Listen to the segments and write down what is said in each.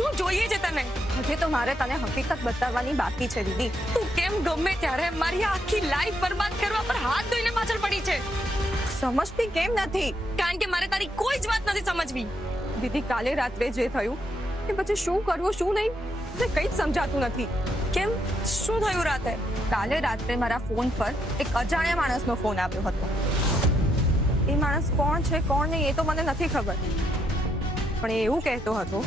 શું જોઈએ છે તને? હજી તો મારે તને હકીકત બતાવવાની બાકી છે દીદી. તું કેમ ગમે ત્યારે મારી આખી લાઈફ બરબાદ કરવા પર હાથ ધોઈને પાછળ પડી છે? સમજતી કેમ નથી? કારણ કે મારે તારી કોઈ જ વાત નથી સમજવી. દીદી, કાલે રાત્રે જે થયું એ પછી શું કરવું શું નહીં મને કંઈ જ સમજાતું નથી. કેમ? શું થયું રાતે? કાલે રાત્રે મારા ફોન પર એક અજાણ્યા માણસનો ફોન આવ્યો હતો. એ માણસ કોણ છે કોણ નહીં એ તો મને નથી ખબર, પણ એ એવું કહેતો હતો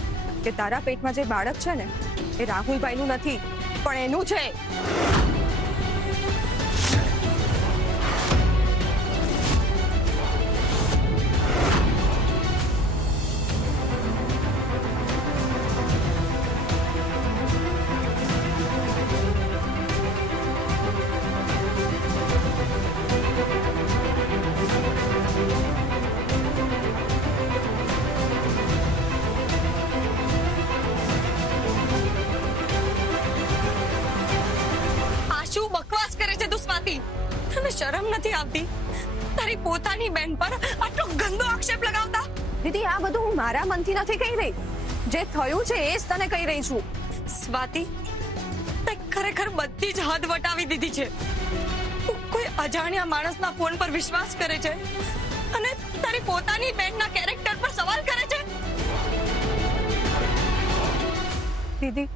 કે તારા પેટમાં જે બાળક છે ને એ રાહુલભાઈનું નથી પણ એનું છે. શરમ નથી આવતી તારી પોતાની બેન પર આટલો ગંદો આક્ષેપ લગાવતા? દીદી, આ બધું હું મારા મનથી નથી કહી રહી, જે થયું છે એ જ તને કહી રહી છું. સ્વાતિ, તે ખરેખર બધી જ હદ વટાવી દીધી છે. તું કોઈ અજાણ્યા માણસના ફોન પર વિશ્વાસ કરે છે અને તારી પોતાની બેનના કેરેક્ટર પર સવાલ કરે છે. દીદી,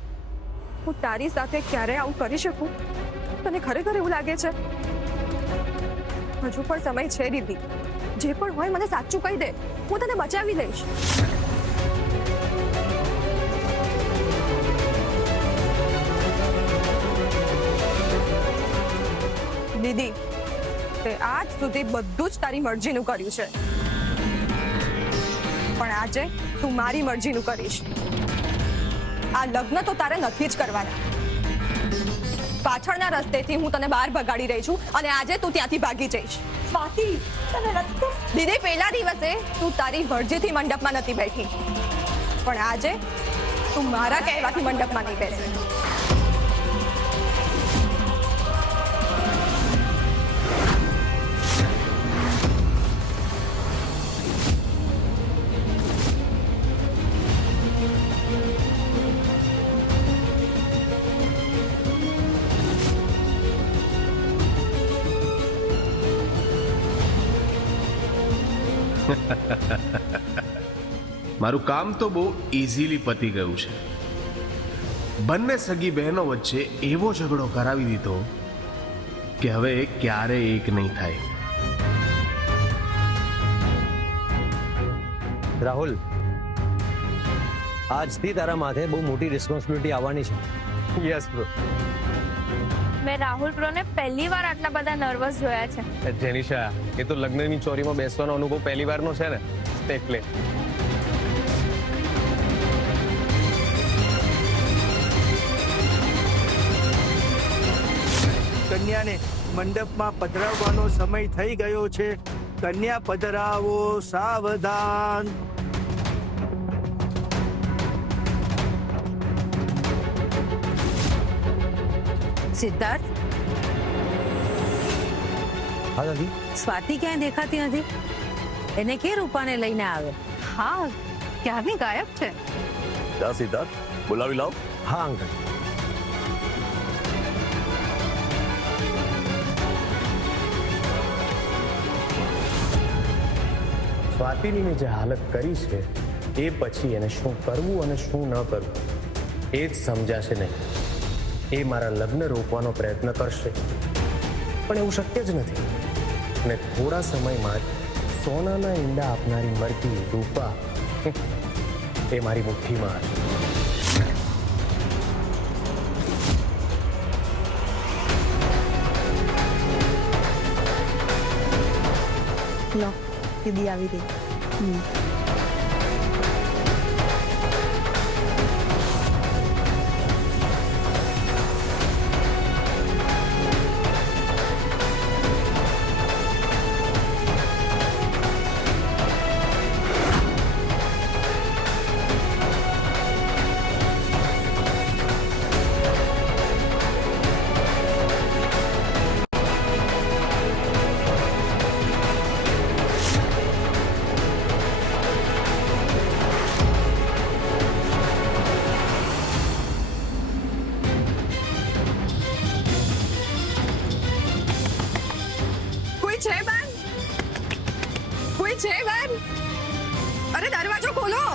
હું તારી સાથે ક્યારે આવું કરી શકું? તને ખરેખર એવું લાગે છે? હજુ પણ સમય છે દીદી, જે પણ હોય મને સાચું કહી દે, હું તને બચાવી લઈશ. દીદી, તે આજ સુધી બધું જ તારી મરજીનું કર્યું છે, પણ આજે તું મારી મરજીનું કરીશ. આ લગ્ન તો તારે નથી જ કરવાના. પાછળના રસ્તેથી હું તને બહાર ભગાડી રહી છું અને આજે તું ત્યાંથી ભાગી જઈશ. સ્વાતિ, તને નથી? દીદી, પહેલા દિવસે તું તારી મરજીથી મંડપમાં નથી બેઠી, પણ આજે તું મારા કહેવાથી મંડપમાં નહીં બેસે. મારું કામ તો બહુ ઇઝીલી પતી ગયું છે. બંને સગી બહેનો વચ્ચે એવો ઝઘડો કરાવી દીધો કે હવે ક્યારેય એક નહીં થાય. રાહુલ, આજથી તારા માથે બહુ મોટી રિસ્પોન્સિબિલિટી આવવાની છે. Yes bro. મેં રાહુલ બ્રોને પહેલી વાર આટલા બધા નર્વસ જોયા છે. જેનિશા, એ તો લગ્નની ચોરીમાં બેસવાનો અનુભવ પહેલી વારનો છે ને, એટલે. કન્યાને મંડપમાં પધરાવવાનો સમય થઈ ગયો છે. કન્યા પધરાવો, સાવધાન. સિદ્ધાર્થ, હા દાદી. સ્વાતિ ક્યાંય દેખાતી નથી. એને કે રૂપાને લઈને આવે? હા, ક્યારની ગાયબ છે. જા સિદ્ધાર્થ, બોલાવી લાવ. હા અંકલ. સ્વાતિની મેં જે હાલત કરી છે એ પછી એને શું કરવું અને શું ન કરવું એ જ સમજાશે નહીં. એ મારા લગ્ન રોકવાનો પ્રયત્ન કરશે, પણ એવું શક્ય જ નથી. અને થોડા સમયમાં જ સોનાના ઈંડા આપનારી મરતી રૂપા એ મારી મુઠ્ઠીમાં હશે. લો, દીદી આવી ગઈ. કોઈ છે બેન? કોઈ છે બેન? અરે દરવાજો ખોલો.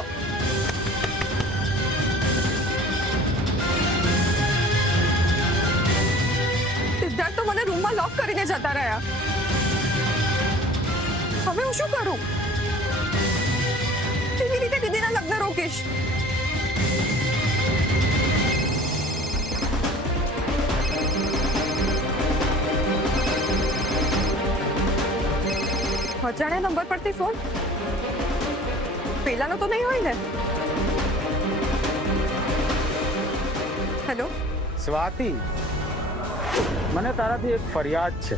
સિદ્ધાર્થ તો મને રૂમમાં લોક કરીને જતા રહ્યા. હવે હું શું કરું? કેવી રીતે દીદીના લગ્ન રોકીશ? અજાણ્યા નંબર પરથી ફોન? પેલાનો તો નહીં હોય ને? હેલો, સ્વાતિ, મને તારાથી એક ફરિયાદ છે.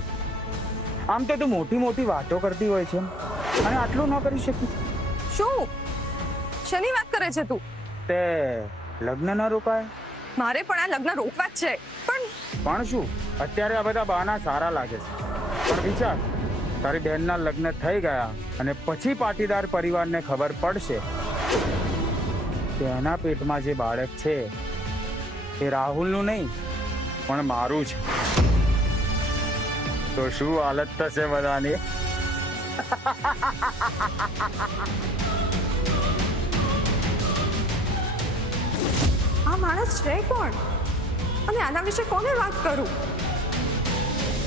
આમ તો તું મોટી મોટી વાતો કરતી હોય છે અને આટલું ન કરી શકી. શું? શેની વાત કરે છે તું? તે લગ્ન ન રોકાય? મારે પણ આ લગ્ન રોકવા જ છે. પણ શું, અત્યારે આ બધા બહાના સારા લાગે છે, પણ વિચાર, તારી બહેનના લગ્ન થઈ ગયા અને પછી પાટીદાર પરિવારને ખબર પડશે કે એના પેટમાં જે બાળક છે એ રાહુલનું નહીં પણ મારું છે, તો શું હાલત થશે બધાની? આ માણસ છે કોણ અને આના વિશે કોને વાત કરું?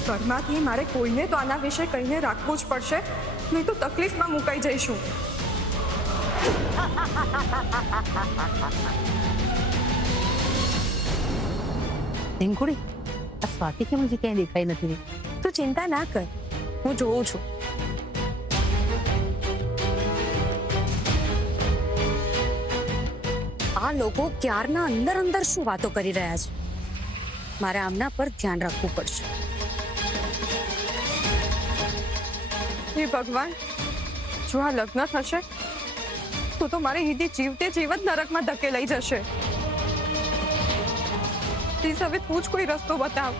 ઘરમાંથી મારે કોઈને તો આના વિશે કહીને રાખવું જ પડશે, નહીં તો તકલીફમાં મુકાઈ જઈશું. રિંકુડી, આ સ્વાતિ કેમ હજી ક્યાંય દેખાઈ નથી? તું ચિંતા ના કર, હું જોઉં છું. આ લોકો ક્યારના અંદર અંદર શું વાતો કરી રહ્યા છે? મારે આમના પર ધ્યાન રાખવું પડશે. હે ભગવાન, જો આ લગ્ન થશે તો મારી હિદી જીવતે જીવ જ નરકમાં ધકેલાઈ જશે. પ્લીઝ હવે તું જ કોઈ રસ્તો બતાવ.